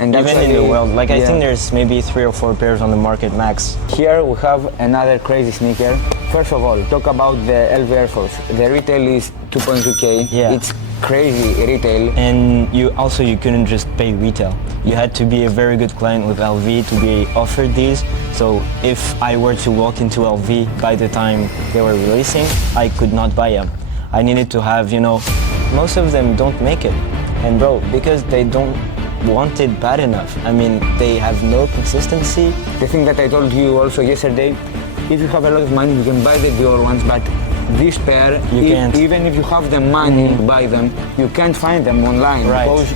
And even in the world, like I think there's maybe 3 or 4 pairs on the market max. Here we have another crazy sneaker. First of all, talk about the LV Air Force. The retail is 2.2K. Yeah. It's crazy retail. And you couldn't just pay retail. You had to be a very good client with LV to be offered these. So if I were to walk into LV by the time they were releasing, I could not buy them. I needed to have, most of them don't make it. And bro, because they don't want it bad enough. I mean, they have no consistency. The thing that I told you also yesterday, if you have a lot of money, you can buy the Dior ones, but this pair, even if you have the money to buy them, you can't find them online. Right. Because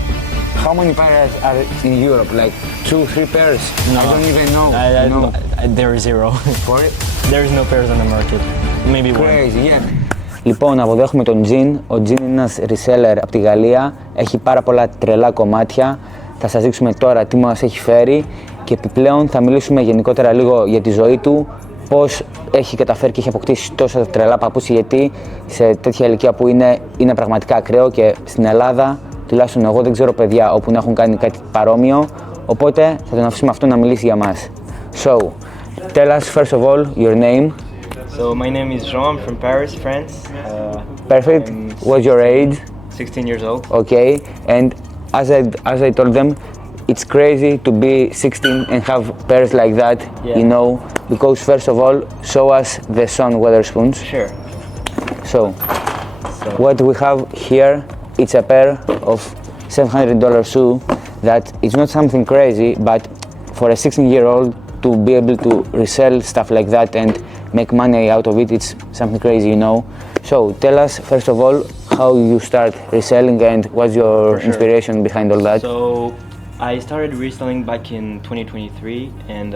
how many pairs are in Europe? Like 2, 3 pairs? No. I don't even know. There is 0. For it? There is no pairs on the market. Maybe Crazy, one. Yeah. Λοιπόν, αποδέχομαι τον Τζιν. Ο Τζιν είναι ένας reseller από τη Γαλλία. Έχει πάρα πολλά τρελά κομμάτια. Θα σας δείξουμε τώρα τι μας έχει φέρει και επιπλέον θα μιλήσουμε γενικότερα λίγο για τη ζωή του, πώς έχει καταφέρει και έχει αποκτήσει τόσα τρελά παπούτσια, γιατί σε τέτοια ηλικία που είναι πραγματικά ακραίο και στην Ελλάδα, τουλάχιστον εγώ δεν ξέρω παιδιά όπου να έχουν κάνει κάτι παρόμοιο, οπότε θα τον αφήσουμε αυτό να μιλήσει για μας. So, tell us first of all your name. So my name is Jean, I'm from Paris, France. Perfect. What's your age? 16 years old. Okay, and as I told them, it's crazy to be 16 and have pairs like that, because first of all, show us the Son Weatherspoons. Sure. So, what we have here, it's a pair of $700 shoe that is not something crazy, but for a 16-year-old to be able to resell stuff like that and make money out of it, it's something crazy, So tell us first of all how you start reselling and what's your inspiration behind all that. So I started reselling back in 2023 and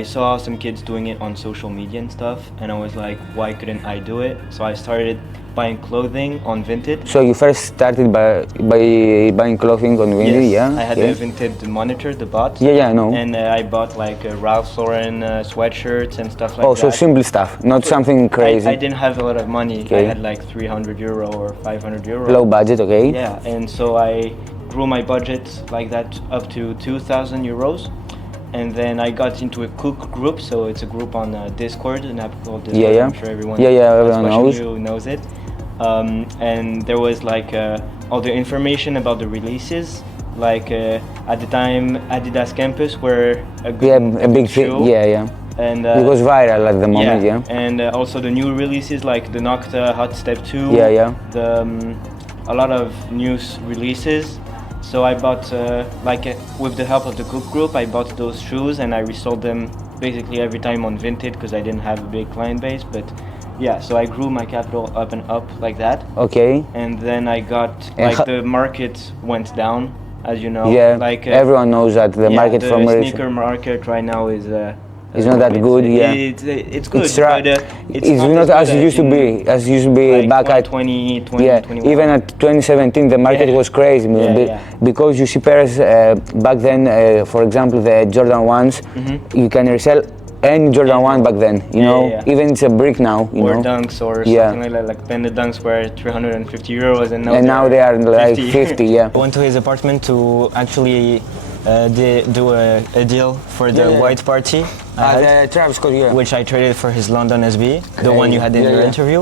I saw some kids doing it on social media and stuff, and I was like, why couldn't I do it? So I started buying clothing on Vinted. So you first started by buying clothing on Vinted, yes, I had the Vinted monitor, the bot. Yeah, I know. And I bought like Ralph Lauren sweatshirts and stuff like that. Oh, so simple stuff, not something crazy. I didn't have a lot of money. I had like €300 or €500. Low budget, okay. Yeah, and so I grew my budget like that up to €2,000. And then I got into a cook group, so it's a group on Discord, an app called Discord. I'm sure everyone knows it. And there was like all the information about the releases. Like at the time, Adidas Campus were a big show. And it was viral at the moment, And also the new releases like the Nocta Hot Step 2. A lot of new releases. So I bought, with the help of the cook group, I bought those shoes and I resold them basically every time on Vinted because I didn't have a big client base. But yeah, so I grew my capital up and up like that. Okay. And then I got, the market went down, as you know. Yeah, everyone knows that the market the sneaker market right now is... it's not that good, It's good, but it's not as it used to be. Like back at 2021. Even at 2017, the market was crazy. Because you see pairs back then, for example, the Jordan 1s, you can resell any Jordan 1 back then, even it's a brick now, or Dunks or something like that, like Panda Dunks were €350 and now they are like 50, I went to his apartment to actually do a deal for the white party. The Travis Scott, which I traded for his London SB, the one you had in your interview.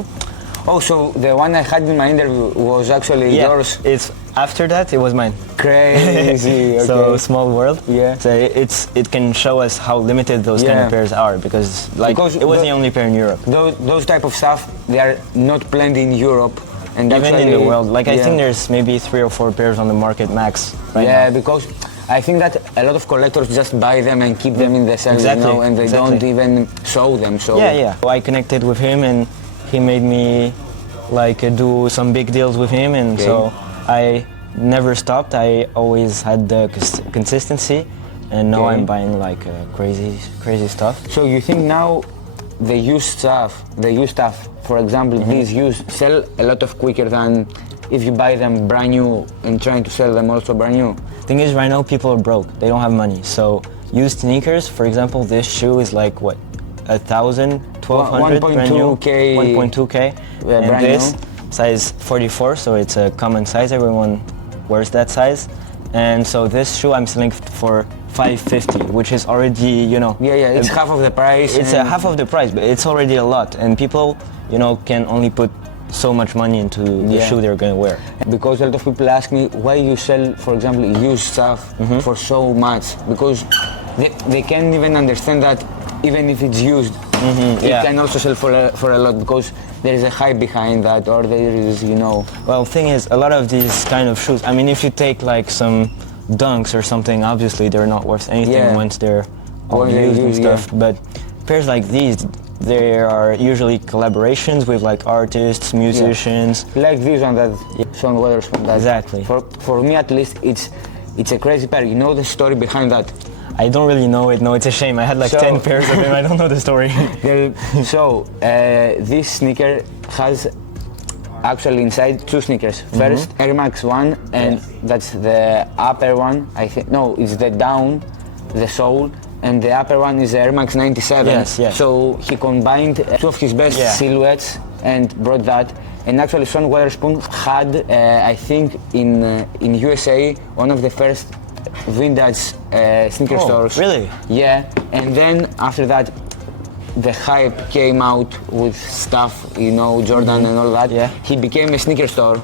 Oh, so the one I had in my interview was actually yours? It's after that it was mine. Crazy. Okay. So small world. Yeah. So it can show us how limited those kind of pairs are because it was the only pair in Europe. Those type of stuff, they are not plenty in Europe. And even in the world, I think there's maybe 3 or 4 pairs on the market max right now. Because I think that a lot of collectors just buy them and keep them in the cell, and they don't even show them. So I connected with him and he made me do some big deals with him, and so I never stopped. I always had the consistency, and now I'm buying crazy stuff. So you think now the used stuff, for example, these used sell a lot of quicker than if you buy them brand new and trying to sell them also brand new? Thing is, right now people are broke. They don't have money. So used sneakers, for example, this shoe is like what, 1,000, 1,200 brand new, 1.2K. And this size 44, so it's a common size. Everyone wears that size. and so this shoe I'm selling for 550, which is already, you know. Yeah, it's half of the price. It's half of the price, but it's already a lot, and people, you know, can only put so much money into the shoe they're going to wear. Because a lot of people ask me why you sell, for example, used stuff for so much, because they can't even understand that even if it's used, it can also sell for a lot, because there is a hype behind that, or there is, you know. Well, the thing is, a lot of these kind of shoes, I mean, if you take like some Dunks or something, obviously they're not worth anything once they're all used and stuff, but pairs like these, there are usually collaborations with like artists, musicians. Like this one that Sean Weatherspoon does. Exactly. For me at least, it's a crazy pair. You know the story behind that? I don't really know it. No, it's a shame. I had like 10 pairs of them. I don't know the story. This sneaker has actually inside two sneakers. First Air Max 1, and that's the upper one. I think no, it's the down, the sole, and the upper one is the Air Max 97. Yes. So he combined two of his best silhouettes and brought that. And actually, Sean Weatherspoon had, I think, in USA, one of the first vintage sneaker stores. Really? Yeah. And then after that, the hype came out with stuff, you know, Jordan and all that. Yeah. He became a sneaker store.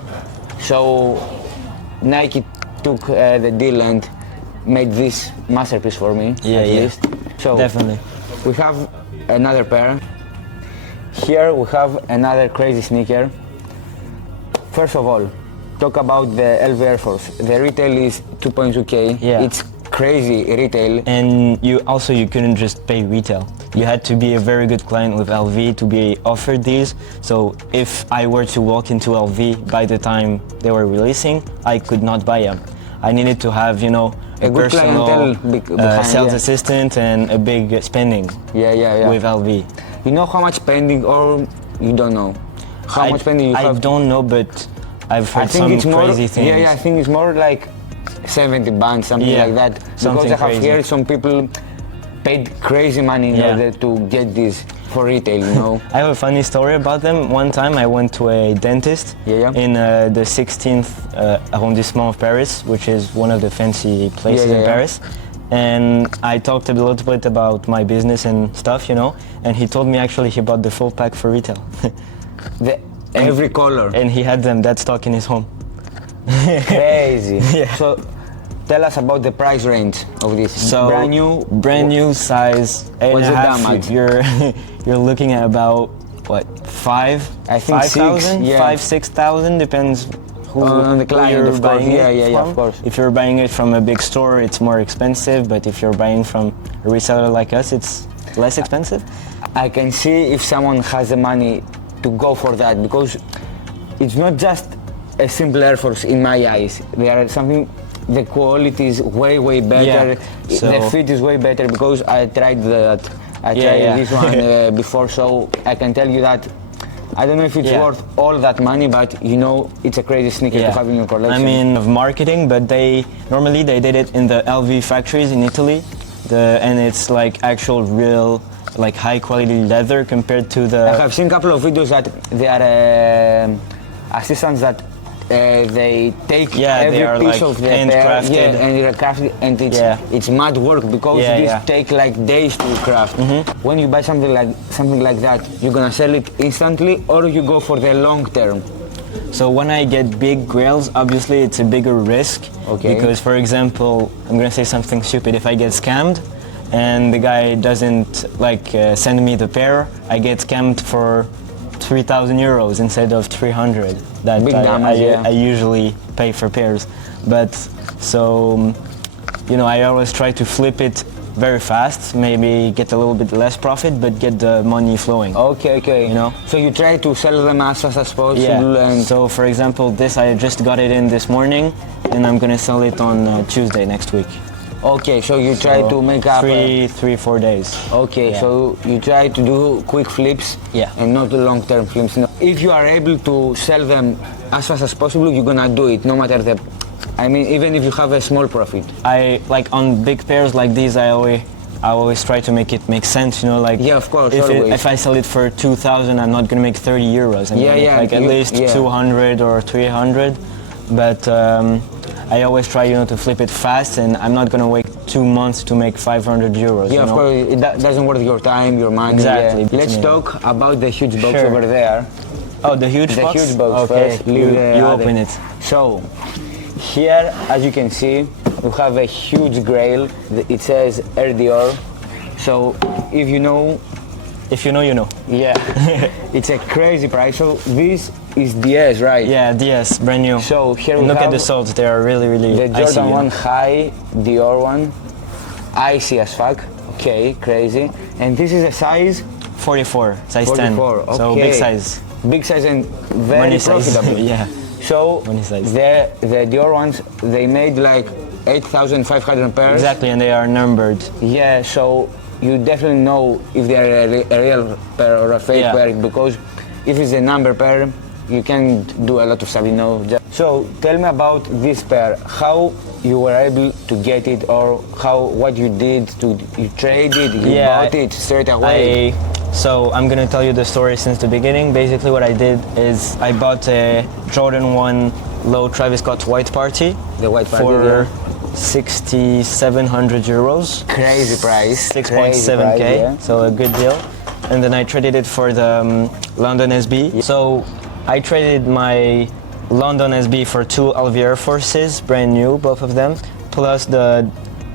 So Nike took the deal and made this masterpiece for me, at least. So definitely. We have another pair. Here we have another crazy sneaker. First of all, talk about the LV Air Force. The retail is 2.2K. Yeah. It's crazy retail. And you couldn't just pay retail. You had to be a very good client with LV to be offered these. So if I were to walk into LV by the time they were releasing, I could not buy them. I needed to have, you know, a personal sales assistant and a big spending with LV. You know how much spending, or you don't know? How much spending you have? I don't know, but I've heard some crazy things. Yeah, I think it's more like 70 bands, something like that. Because I have heard some people paid crazy money in order to get this for retail, you know. I have a funny story about them. One time I went to a dentist in the 16th arrondissement of Paris, which is one of the fancy places in Paris. And I talked a little bit about my business and stuff, you know, and he told me actually he bought the full pack for retail. Every color. And he had them that stock in his home. Crazy. So tell us about the price range of this. So brand new size 8.5. You're looking at about what, 5? I think 5,000, 6,000, depends who on the client, you're of course. buying it from. Of course. If you're buying it from a big store, it's more expensive, but if you're buying from a reseller like us, it's less expensive. I can see if someone has the money to go for that, because it's not just a simple Air Force in my eyes. There are something, the quality is way better. The fit is way better, because I tried that. I tried this one before, so I can tell you that I don't know if it's worth all that money, but you know, it's a crazy sneaker to have in your collection. I mean, of marketing, but normally they did it in the LV factories in Italy, and it's like actual real, like high quality leather compared to the. I have seen a couple of videos that they are assistants that they take every piece of the pair and they're crafted, and it's mad work, because these take like days to craft. When you buy something like that, you're gonna sell it instantly, or you go for the long term? So when I get big grails, obviously it's a bigger risk, because for example, I'm gonna say something stupid. If I get scammed and the guy doesn't send me the pair, I get scammed for 3,000 euros instead of 300 that I usually pay for pairs. But so, you know, I always try to flip it very fast, maybe get a little bit less profit, but get the money flowing. Okay. You know? So you try to sell them as fast as possible. And so for example, this I just got it in this morning, and I'm gonna sell it on Tuesday next week. Okay, so you try to make up 3-4 days. Okay, so you try to do quick flips and not long-term flips. If you are able to sell them as fast as possible, you're gonna do it, no matter the. I mean, even if you have a small profit. I like on big pairs like these. I always try to make it make sense, you know, like. Yeah, of course. If I sell it for 2,000, I'm not gonna make 30 euros. Like at least 200 or 300, but. I always try, to flip it fast, and I'm not gonna wait 2 months to make 500 euros. Yeah, of course, it doesn't worth your time, your money. Exactly. Yeah. Let's talk about the huge box Sure. over there. Oh, the huge box? The huge box okay. first. You open it. So, here, as you can see, we have a huge grail. It says Dior. So, if you know, you know. yeah, it's a crazy price. So this is DS, right? Yeah, DS, brand new. So here we Look have at the soles, they are really, really the icy. Jordan 1 high, Dior one, icy as fuck. Okay, crazy. And this is a size 44, size 44. 10. Okay. So big size. Big size and very Money size. profitable. Yeah. So Money size. the Dior ones, they made like 8,500 pairs. Exactly, and they are numbered. Yeah, so you definitely know if they are a real pair or a fake Yeah. pair, because if it's a number pair, you can do a lot of stuff, So tell me about this pair, how you were able to get it, or what you did, you traded, you bought it straight away. So I'm gonna tell you the story since the beginning. Basically what I did is I bought a Jordan 1 low Travis Scott white party. The white party, for yeah. 6,700 euros. Crazy price. 6.7k, yeah. so a good deal. And then I traded it for the London SB. So I traded my London SB for 2 LV Air Forces, brand new, both of them, plus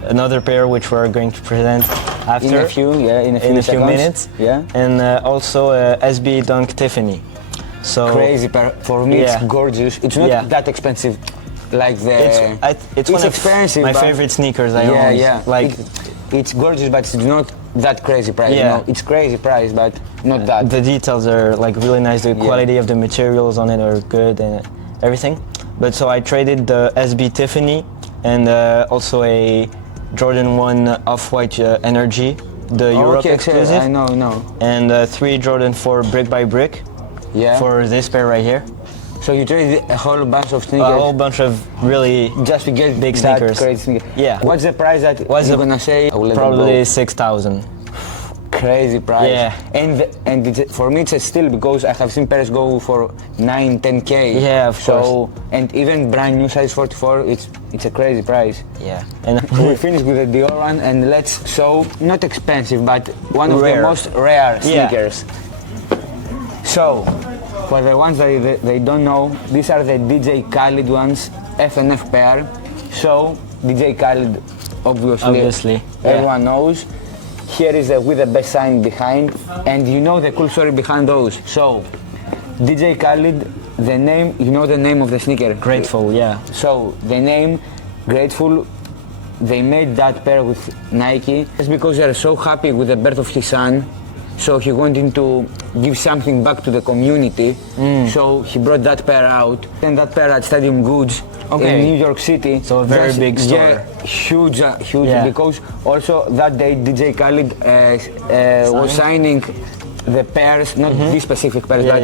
another pair which we're going to present after. In a few minutes. Yeah. And also a SB Dunk Tiffany. So Crazy pair. For me, it's gorgeous. It's not that expensive. Like it's one expensive, of my but favorite sneakers I own. Yeah. Like it's gorgeous, but it's not that crazy price. Yeah. It's crazy price, but not that. The details are like really nice. The quality of the materials on it are good and everything. But so I traded the SB Tiffany and also a Jordan 1 Off-White Energy, the Europe exclusive. I know. And 3 Jordan 4 Brick by Brick. Yeah. For this pair right here. So you traded a whole bunch of sneakers? A whole bunch of really just to get big that sneakers. Crazy sneaker. Yeah. What's the price that you're gonna say? Probably 6,000. Crazy price. Yeah. And for me it's a steal, because I have seen pairs go for 9, 10k. Yeah, of course. And even brand new size 44, it's a crazy price. Yeah. And we finished with the Dior one, and let's show, not expensive, but one of the most rare sneakers. So, for the ones that they don't know, these are the DJ Khaled ones, FNF pair. So, DJ Khaled, obviously everyone knows. Here is with the best sign behind, and you know the cool story behind those. So, DJ Khaled, the name, you know the name of the sneaker? Grateful, yeah. So, the name, Grateful, they made that pair with Nike just because they are so happy with the birth of his son. So he wanted to give something back to the community. So he brought that pair out, and that pair at Stadium Goods in New York City. So a very big store. Yeah, huge, because also that day DJ Khaled was signing the pairs, not these specific pairs, but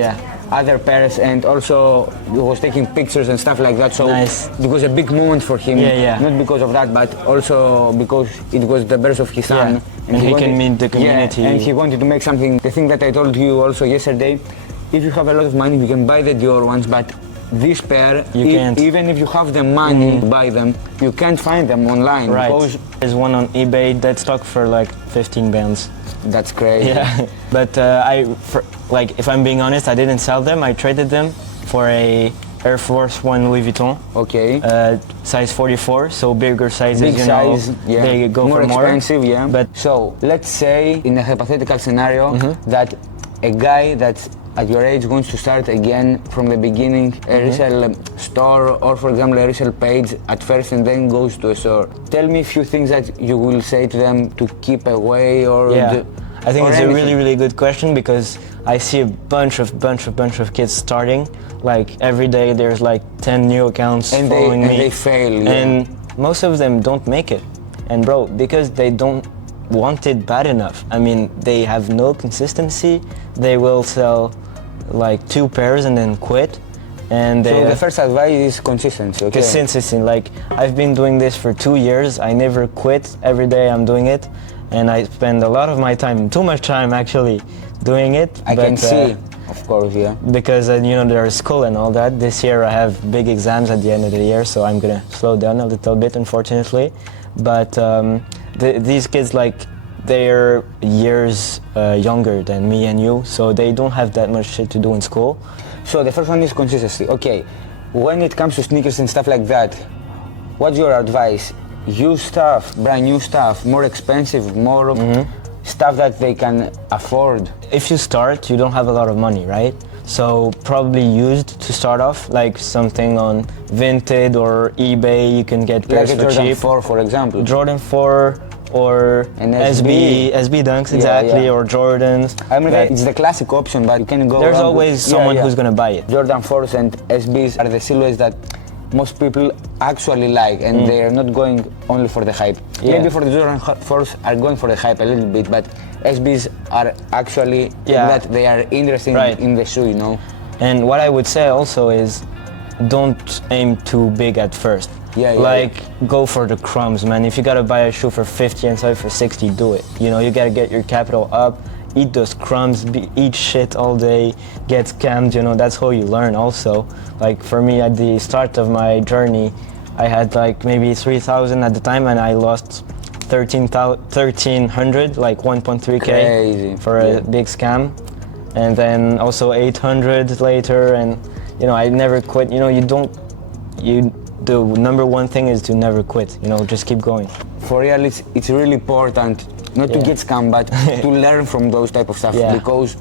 other pairs, and also he was taking pictures and stuff like that. So it was a big moment for him, not because of that, but also because it was the birth of his son. And he can meet the community. And he wanted to make something. The thing that I told you also yesterday, if you have a lot of money, you can buy the Dior ones, but this pair, even if you have the money to buy them, you can't find them online. Right. Because there's one on eBay that's stuck for like 15 bands. That's crazy. Yeah. But if I'm being honest, I didn't sell them. I traded them for a Air Force 1 Louis Vuitton. Okay. Size 44, so bigger sizes, Big size, they go more for more. Expensive, yeah. But so let's say in a hypothetical scenario that a guy that's at your age wants to start again from the beginning, a resell store, or for example a resell page at first and then goes to a store. Tell me a few things that you will say to them to keep away, or I think it's a really, really good question, because I see a bunch of kids starting. Like every day there's like 10 new accounts following me. And they fail. And most of them don't make it. And bro, because they don't want it bad enough. I mean, they have no consistency. They will sell like 2 pairs and then quit. And so the first advice is consistency, okay? Consistency. Like I've been doing this for 2 years. I never quit. Every day I'm doing it. And I spend a lot of my time, too much time actually, doing it. I can see. Of course, yeah. Because you know, there's school and all that. This year I have big exams at the end of the year, so I'm gonna slow down a little bit, unfortunately. But these kids, like, they're years younger than me and you, so they don't have that much shit to do in school. So the first one is consistency. Okay, when it comes to sneakers and stuff like that, what's your advice? Used stuff, brand new stuff, more expensive, more stuff that they can afford? If you start, you don't have a lot of money, right? So probably used to start off, like something on Vinted or eBay. You can get pairs Like a for Jordan cheap. 4, for example. Jordan 4 or An SB Dunks, exactly, yeah. or Jordans. I mean, it's the classic option, but you can go There's wrong always with, someone who's gonna buy it. Jordan 4s and SBs are the silhouettes that most people actually like, and they are not going only for the hype. Yeah. Maybe for the Jordan 4s are going for the hype a little bit, but SBs are actually that they are interested in the shoe, you know. And what I would say also is, don't aim too big at first. Like, go for the crumbs, man. If you gotta buy a shoe for 50 and sell it for 60, do it. You know, you gotta get your capital up, eat those crumbs, eat shit all day, get scammed, you know, that's how you learn also. Like, for me, at the start of my journey, I had like maybe 3,000 at the time, and I lost 1,300, like 1.3K for a big scam. And then also 800 later, and you know, I never quit. You know, the number one thing is to never quit, you know, just keep going. For real, it's really important not to get scammed, but to learn from those type of stuff, because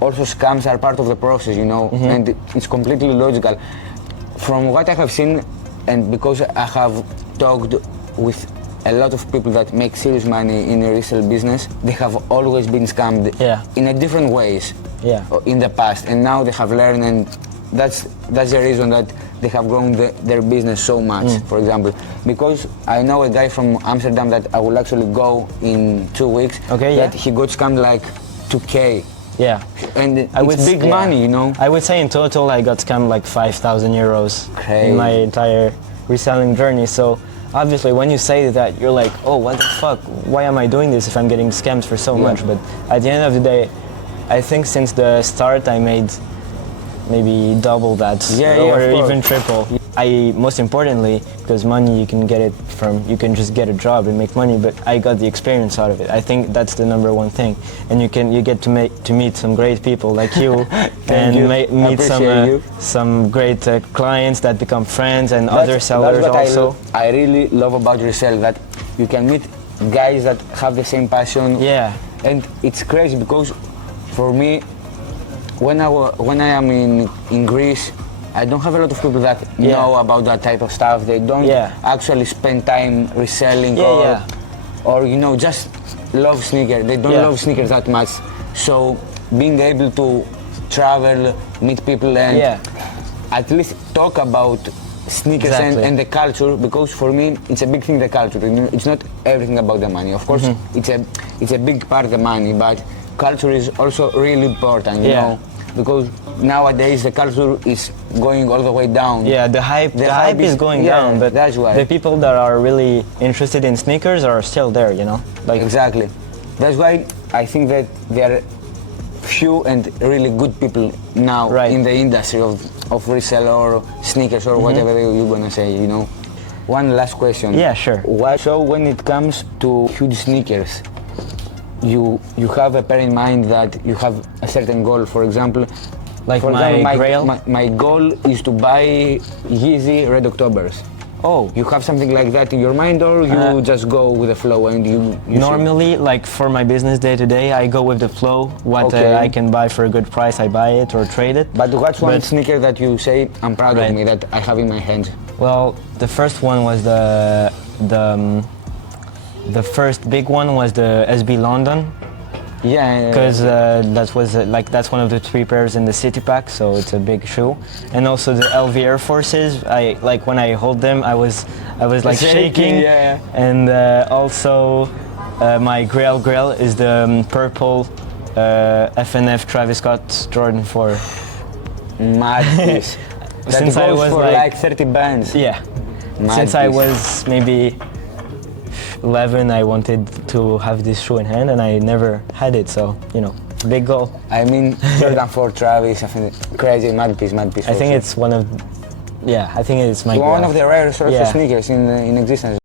also scams are part of the process, you know, and it's completely logical. From what I have seen, and because I have talked with a lot of people that make serious money in the resale business, they have always been scammed in a different ways in the past, and now they have learned, and that's the reason that they have grown their business so much. For example, because I know a guy from Amsterdam that I will actually go in 2 weeks, that he got scammed like 2K. Yeah. And it's big money, you know. I would say in total I got scammed like 5,000 euros Crazy. in my entire reselling journey. So obviously when you say that, you're like, oh, what the fuck? Why am I doing this if I'm getting scammed for so much? But at the end of the day, I think since the start I made maybe double that, or even triple. Most importantly, because money you can get it from, you can just get a job and make money, but I got the experience out of it. I think that's the number one thing. And you get to meet some great people like you, and meet some great clients that become friends, and other sellers also. I really love about Resell, that you can meet guys that have the same passion. Yeah. And it's crazy because for me, when I am in Greece, I don't have a lot of people that know about that type of stuff. They don't actually spend time reselling or you know, just love sneakers. They don't love sneakers that much. So being able to travel, meet people, and at least talk about sneakers and the culture, because for me it's a big thing, the culture. It's not everything about the money. Of course, it's a big part of the money, but culture is also really important, you know, because nowadays the culture is going all the way down. Yeah, the hype is going down, but that's why the people that are really interested in sneakers are still there, you know. Like exactly. That's why I think that there are few and really good people now in the industry of resell or sneakers or whatever you're gonna say, you know. One last question. Yeah, sure. So when it comes to huge sneakers, you have a pair in mind that you have a certain goal. For example, my goal is to buy Yeezy Red Octobers. Oh. You have something like that in your mind, or you just go with the flow and you normally, like for my business day to day, I go with the flow. What I can buy for a good price, I buy it or trade it. But what's one sneaker that you say, I'm proud of me, that I have in my hands? Well, the first one was the first big one was the SB London. Yeah. Because that's one of the 3 pairs in the city pack, so it's a big shoe. And also the LV Air Forces. When I hold them, I was like shaking. Yeah. And also my grail is the purple FNF Travis Scott Jordan 4. Madness. Since I was like 30 bands. Yeah. Since I was maybe 11, I wanted to have this shoe in hand, and I never had it, so, you know, big goal. I mean, Jordan 4 Travis, I think crazy, mad piece. I think it's one of, yeah, I think it's my one of the rarest Yeah. sneakers in existence.